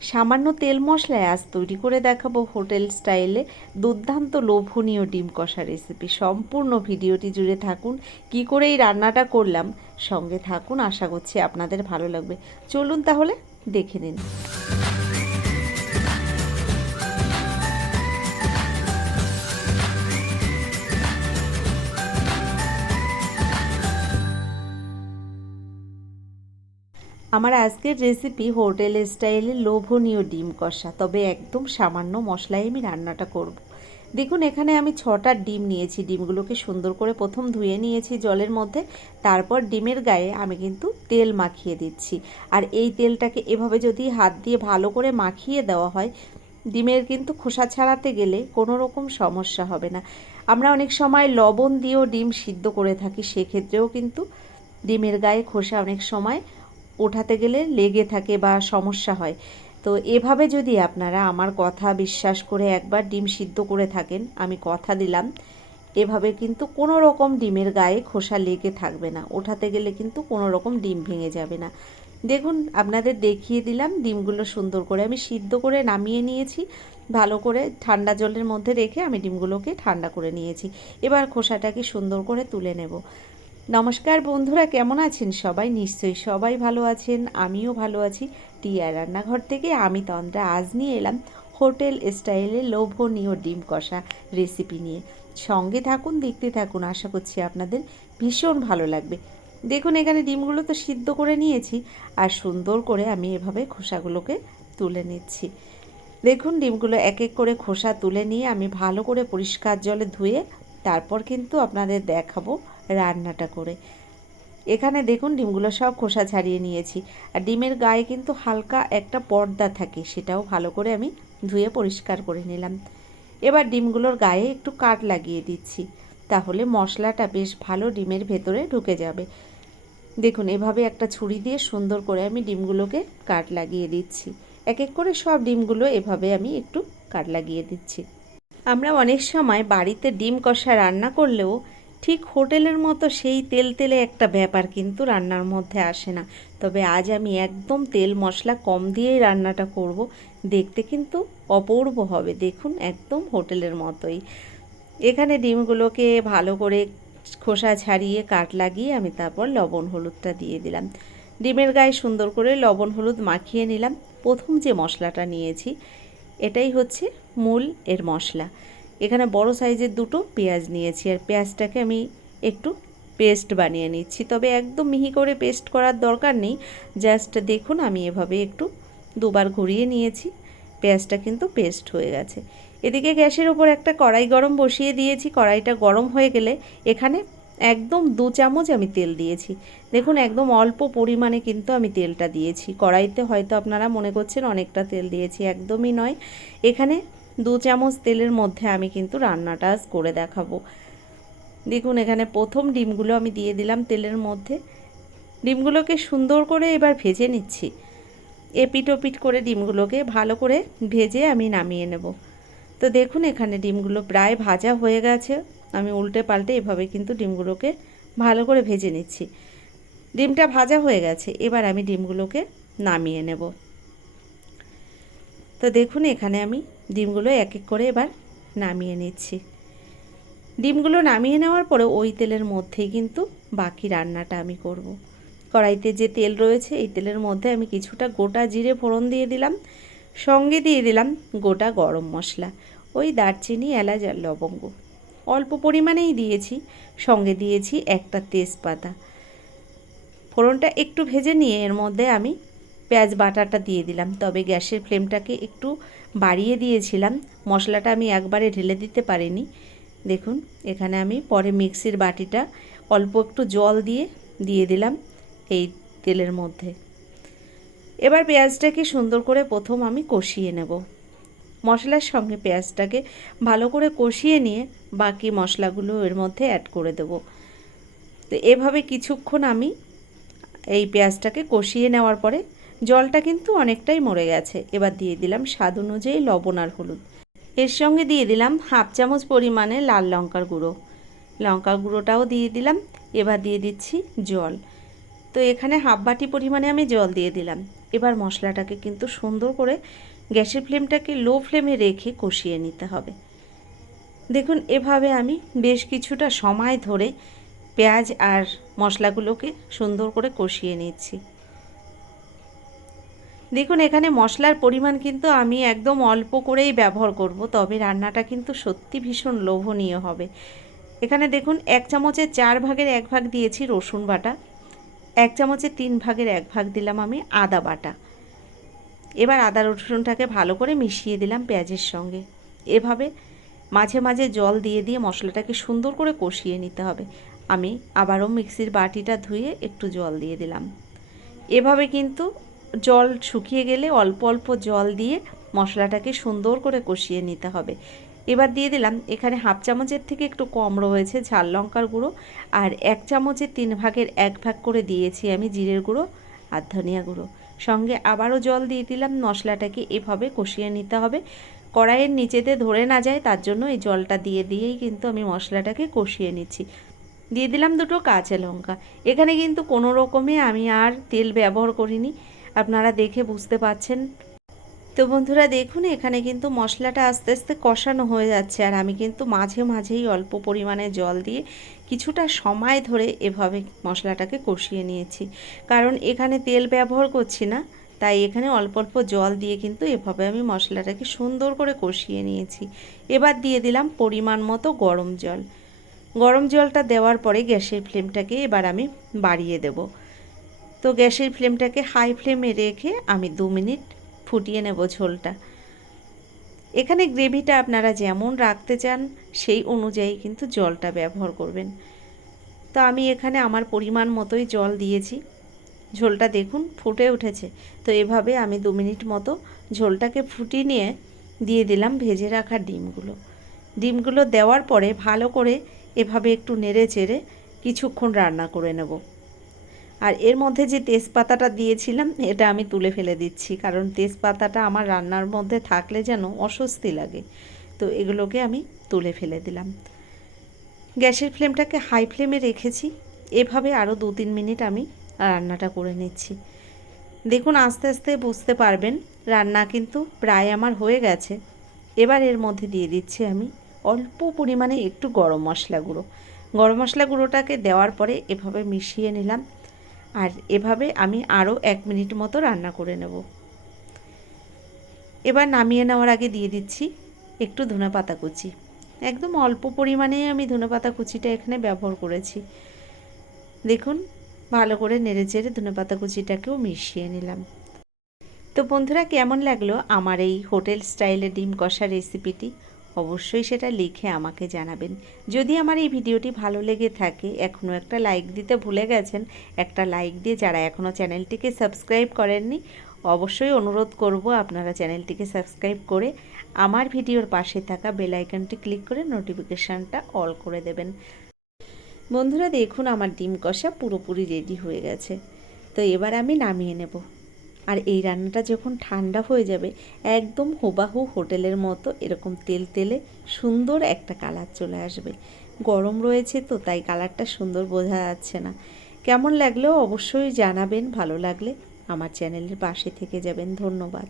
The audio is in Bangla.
সামান্য তেল মশলায় আজ তৈরি করে দেখাবো হোটেল স্টাইলে দুর্দান্ত লোভনীয় ডিম কষা রেসিপি। সম্পূর্ণ ভিডিওটি জুড়ে থাকুন। কি করে এই রান্নাটা করলাম সঙ্গে থাকুন, আশা করছি আপনাদের ভালো লাগবে। চলুন তাহলে দেখে নিন। আমার আজকের রেসিপি হোটেল স্টাইলে লোভনীয় ডিম কষা, তবে একদম সামান্য মশলায় আমি রান্নাটা করব। দেখুন, এখানে আমি 6টা ডিম নিয়েছি। ডিমগুলোকে সুন্দর করে প্রথম ধুয়ে নিয়েছি জলের মধ্যে। তারপর ডিমের গায়ে আমি কিন্তু তেল মাখিয়ে দিচ্ছি। আর এই তেলটাকে এভাবে যদি হাত দিয়ে ভালো করে মাখিয়ে দেওয়া হয়, ডিমের কিন্তু খোসা ছাড়াতে গেলে কোনো রকম সমস্যা হবে না। আমরা অনেক সময় লবণ দিয়েও ডিম সিদ্ধ করে থাকি, সেক্ষেত্রেও কিন্তু ডিমের গায়ে খোসা অনেক সময় ওঠাতে গেলে লেগে থাকে বা সমস্যা হয়। তো এভাবে যদি আপনারা আমার কথা বিশ্বাস করে একবার ডিম সিদ্ধ করে থাকেন, আমি কথা দিলাম এভাবে কিন্তু কোনো রকম ডিমের গায়ে খোসা লেগে থাকবে না। ওঠাতে গেলে কিন্তু কোনো রকম ডিম ভেঙে যাবে না। দেখুন, আপনাদের দেখিয়ে দিলাম ডিমগুলো সুন্দর করে আমি সিদ্ধ করে নামিয়ে নিয়েছি। ভালো করে ঠান্ডা জলের মধ্যে রেখে আমি ডিমগুলোকে ঠান্ডা করে নিয়েছি। এবার খোসাটাকে সুন্দর করে তুলে নেব। নমস্কার বন্ধুরা, কেমন আছেন সবাই? নিশ্চয়ই সবাই ভালো আছেন, আমিও ভালো আছি। টিয়া রান্নাঘর থেকে আমি তন্দ্রা আজ নিয়ে এলাম হোটেল স্টাইলে লোভনীয় ডিম কষা রেসিপি নিয়ে। সঙ্গে থাকুন, দেখতে থাকুন, আশা করছি আপনাদের ভীষণ ভালো লাগবে। দেখুন, এখানে ডিমগুলো তো সিদ্ধ করে নিয়েছি, আর সুন্দর করে আমি এভাবে খোসাগুলোকে তুলে নিচ্ছি। দেখুন, ডিমগুলো এক এক করে খোসা তুলে নিয়ে আমি ভালো করে পরিষ্কার জলে ধুয়ে তারপর কিন্তু আপনাদের দেখাবো রান্নাটা করে। এখানে দেখুন, ডিমগুলো সব খোসা ছাড়িয়ে নিয়েছি। আর ডিমের গায়ে কিন্তু হালকা একটা পর্দা থাকে, সেটাও ভালো করে আমি ধুয়ে পরিষ্কার করে নিলাম। এবার ডিমগুলোর গায়ে একটু কাট লাগিয়ে দিচ্ছি, তাহলে মশলাটা বেশ ভালো ডিমের ভেতরে ঢুকে যাবে। দেখুন, এভাবে একটা ছুরি দিয়ে সুন্দর করে আমি ডিমগুলোকে কাট লাগিয়ে দিচ্ছি। এক এক করে সব ডিমগুলো এভাবে আমি একটু কাট লাগিয়ে দিচ্ছি। আমরা অনেক সময় বাড়িতে ডিম কষা রান্না করলেও ঠিক হোটেলের মতো সেই তেলে একটা ব্যাপার কিন্তু রান্নার মধ্যে আসে না। তবে আজ আমি একদম তেল মশলা কম দিয়েই রান্নাটা করব। দেখতে কিন্তু অপূর্ব হবে। দেখুন, একদম হোটেলের মতোই। এখানে ডিমগুলোকে ভালো করে খোসা ছাড়িয়ে কাট লাগিয়ে আমি তারপর লবণ হলুদটা দিয়ে দিলাম। ডিমের গায়ে সুন্দর করে লবণ হলুদ মাখিয়ে নিলাম। প্রথম যে মশলাটা নিয়েছি, এটাই হচ্ছে মূল এর মশলা। এখানে বড় সাইজের 2টো পেঁয়াজ নিয়েছি, আর পেঁয়াজটাকে আমি একটু পেস্ট বানিয়ে নিচ্ছি। তবে একদম মিহি করে পেস্ট করার দরকার নেই, জাস্ট দেখুন আমি এভাবে একটু দুবার ঘুরিয়ে নিয়েছি, পেঁয়াজটা কিন্তু পেস্ট হয়ে গেছে। এদিকে গ্যাসের উপর একটা কড়াই গরম বসিয়ে দিয়েছি। কড়াইটা গরম হয়ে গেলে এখানে একদম 2 চামচ আমি তেল দিয়েছি। দেখুন, একদম অল্প পরিমাণে কিন্তু আমি তেলটা দিয়েছি। কড়াইতে হয়তো আপনারা মনে করছেন অনেকটা তেল দিয়েছি, একদমই নয়। এখানে 2 চামচ তেলের মধ্যে আমি কিন্তু রান্নাটা আজ করে দেখাবো। দেখুন, এখানে প্রথম ডিমগুলো আমি দিয়ে দিলাম তেলের মধ্যে। ডিমগুলোকে সুন্দর করে এবার ভেজে নিচ্ছি। এপিট ওপিট করে ডিমগুলোকে ভালো করে ভেজে আমি নামিয়ে নেব। তো দেখুন, এখানে ডিমগুলো প্রায় ভাজা হয়ে গেছে। আমি উল্টে পাল্টে এভাবে কিন্তু ডিমগুলোকে ভালো করে ভেজে নিচ্ছি। ডিমটা ভাজা হয়ে গেছে, এবার আমি ডিমগুলোকে নামিয়ে নেব। তো দেখুন, এখানে আমি ডিমগুলো এক এক করে এবার নামিয়ে নিচ্ছি। ডিমগুলো নামিয়ে নেওয়ার পরে ওই তেলের মধ্যেই কিন্তু বাকি রান্নাটা আমি করব। কড়াইতে যে তেল রয়েছে, এই তেলের মধ্যে আমি কিছুটা গোটা জিরে ফোড়ন দিয়ে দিলাম। সঙ্গে দিয়ে দিলাম গোটা গরম মশলা, ওই দারচিনি, এলাচ আর লবঙ্গ অল্প পরিমাণেই দিয়েছি। সঙ্গে দিয়েছি একটা তেজপাতা। ফোড়নটা একটু ভেজে নিয়ে এর মধ্যে আমি পেঁয়াজ বাটাটা দিয়ে দিলাম। তবে গ্যাসের ফ্লেমটাকে একটু বাড়িয়ে দিয়েছিলাম, মশলাটা আমি একবারে ঢেলে দিতে পারিনি। দেখুন, এখানে আমি পরে মিক্সির বাটিটা অল্প একটু জল দিয়ে দিলাম এই তেলের মধ্যে। এবার পেঁয়াজটাকে সুন্দর করে প্রথম আমি কষিয়ে নেব। মশলার সঙ্গে পেঁয়াজটাকে ভালো করে কষিয়ে নিয়ে বাকি মশলাগুলো এর মধ্যে অ্যাড করে দেব। তো এভাবে কিছুক্ষণ আমি এই পেঁয়াজটাকে কষিয়ে নেওয়ার পরে জলটা কিন্তু অনেকটাই মরে গেছে। এবার দিয়ে দিলাম স্বাদ অনুযায়ী লবণ আর হলুদ। এর সঙ্গে দিয়ে দিলাম হাফ চামচ পরিমাণে লাল লঙ্কার গুঁড়ো। লঙ্কার গুঁড়োটাও দিয়ে দিলাম। এবার দিয়ে দিচ্ছি জল। তো এখানে হাফ বাটি পরিমাণে আমি জল দিয়ে দিলাম। এবার মশলাটাকে কিন্তু সুন্দর করে গ্যাসের ফ্লেমটাকে লো ফ্লেমে রেখে কষিয়ে নিতে হবে। দেখুন এভাবে আমি বেশ কিছুটা সময় ধরে পেঁয়াজ আর মশলাগুলোকে সুন্দর করে কষিয়ে নিচ্ছি। দেখুন এখানে মশলার পরিমাণ কিন্তু আমি একদম অল্প করেই ব্যবহার করব, তবে রান্নাটা কিন্তু সত্যি ভীষণ লোভনীয় হবে। এখানে দেখুন 1 চামচের 4 ভাগের 1 ভাগ দিয়েছি রসুন বাটা, 1 চামচের 3 ভাগের 1 ভাগ দিলাম আমি আদা বাটা। এবার আদা রসুনটাকে ভালো করে মিশিয়ে দিলাম পেঁয়াজের সঙ্গে। এভাবে মাঝে মাঝে জল দিয়ে দিয়ে মশলাটাকে সুন্দর করে কষিয়ে নিতে হবে। আমি আবারও মিক্সির বাটিটা ধুয়ে একটু জল দিয়ে দিলাম। এভাবে কিন্তু জল শুকিয়ে গেলে অল্প অল্প জল দিয়ে মশলাটাকে সুন্দর করে কষিয়ে নিতে হবে। এবার দিয়ে দিলাম এখানে 1/2 চামচের থেকে একটু কম রয়েছে ঝাল লঙ্কার গুঁড়ো, আর 1 চামচের 3 ভাগের 1 ভাগ করে দিয়েছি আমি জিরের গুঁড়ো আর ধনিয়া গুঁড়ো। সঙ্গে আবারও জল দিয়ে দিলাম। মশলাটাকে এভাবে কষিয়ে নিতে হবে, কড়াইয়ের নিচেতে ধরে না যায়, তার জন্য এই জলটা দিয়ে দিয়েই কিন্তু আমি মশলাটাকে কষিয়ে নিচ্ছি। দিয়ে দিলাম 2টো কাঁচা লঙ্কা। এখানে কিন্তু কোনো রকমে আমি আর তেল ব্যবহার করিনি, আপনারা দেখে বুঝতে পারছেন। তো বন্ধুরা দেখুন এখানে কিন্তু মশলাটা আস্তে আস্তে কষানো হয়ে যাচ্ছে, আর আমি কিন্তু মাঝে মাঝেই অল্প পরিমাণে জল দিয়ে কিছুটা সময় ধরে এভাবে মশলাটাকে কষিয়ে নিয়েছি। কারণ এখানে তেল ব্যবহার করছি না, তাই এখানে অল্প অল্প জল দিয়ে কিন্তু এভাবে আমি মশলাটাকে সুন্দর করে কষিয়ে নিয়েছি। এবার দিয়ে দিলাম পরিমাণ মতো গরম জল। গরম জলটা দেওয়ার পরে গ্যাসের ফ্লেমটাকে এবার আমি বাড়িয়ে দেব। তো গ্যাসের ফ্লেমটাকে হাই ফ্লেমে রেখে আমি 2 মিনিট ফুটিয়ে নেব ঝোলটা। এখানে গ্রেভিটা আপনারা যেমন রাখতে চান সেই অনুযায়ী কিন্তু জলটা ব্যবহার করবেন। তো আমি এখানে আমার পরিমাণ মতোই জল দিয়েছি। ঝোলটা দেখুন ফুটে উঠেছে। তো এভাবে আমি 2 মিনিট মতো ঝোলটাকে ফুটিয়ে নিয়ে দিয়ে দিলাম ভেজে রাখা ডিমগুলো। ডিমগুলো দেওয়ার পরে ভালো করে এভাবে একটু নেড়ে চেড়ে কিছুক্ষণ রান্না করে নেব। আর এর মধ্যে যে তেজপাতাটা দিয়েছিলাম এটা আমি তুলে ফেলে দিচ্ছি, কারণ তেজপাতাটা আমার রান্নার মধ্যে থাকলে যেন অস্বস্তি লাগে। তো এগুলোকে আমি তুলে ফেলে দিলাম। গ্যাসের ফ্লেমটাকে হাই ফ্লেমে রেখেছি। এভাবে আরও 2-3 মিনিট আমি রান্নাটা করে নিচ্ছি। দেখুন আস্তে আস্তে বুঝতে পারবেন রান্না কিন্তু প্রায় আমার হয়ে গেছে। এবার এর মধ্যে দিয়ে দিচ্ছি আমি অল্প পরিমাণে একটু গরম মশলা গুঁড়ো। গরম মশলা গুঁড়োটাকে দেওয়ার পরে এভাবে মিশিয়ে নিলাম, আর এভাবে আমি আরও 1 মিনিট মতো রান্না করে নেব। এবার নামিয়ে নেওয়ার আগে দিয়ে দিচ্ছি একটু ধনেপাতা কুচি। একদম অল্প পরিমাণে আমি ধনেপাতা কুচিটা এখানে ব্যবহার করেছি। দেখুন ভালো করে নেড়েচেড়ে ধনেপাতা কুচিটাকেও মিশিয়ে নিলাম। তো বন্ধুরা কেমন লাগলো আমার এই হোটেল স্টাইলে ডিম কষা রেসিপিটি? অবশ্যই সেটা লিখে আমাকে জানাবেন। যদি আমার এই ভিডিওটি ভালো লেগে থাকে, এখনও একটা লাইক দিতে ভুলে গেছেন, একটা লাইক দিয়ে যারা এখনও চ্যানেলটিকে সাবস্ক্রাইব করেননি অবশ্যই অনুরোধ করব আপনারা চ্যানেলটিকে সাবস্ক্রাইব করে আমার ভিডিওর পাশে থাকা বেল আইকনটি ক্লিক করে নোটিফিকেশানটা অল করে দেবেন। বন্ধুরা দেখুন আমার ডিম কষা পুরোপুরি রেডি হয়ে গেছে। তো এবার আমি নামিয়ে নেব। আর এই রান্নাটা যখন ঠান্ডা হয়ে যাবে একদম হুবাহু হোটেলের মতো এরকম তেলতেলে সুন্দর একটা কালার চলে আসবে। গরম রয়েছে তো তাই কালারটা সুন্দর বোঝা যাচ্ছে না। কেমন লাগলো অবশ্যই জানাবেন। ভালো লাগলে আমার চ্যানেলের পাশে থেকে যাবেন। ধন্যবাদ।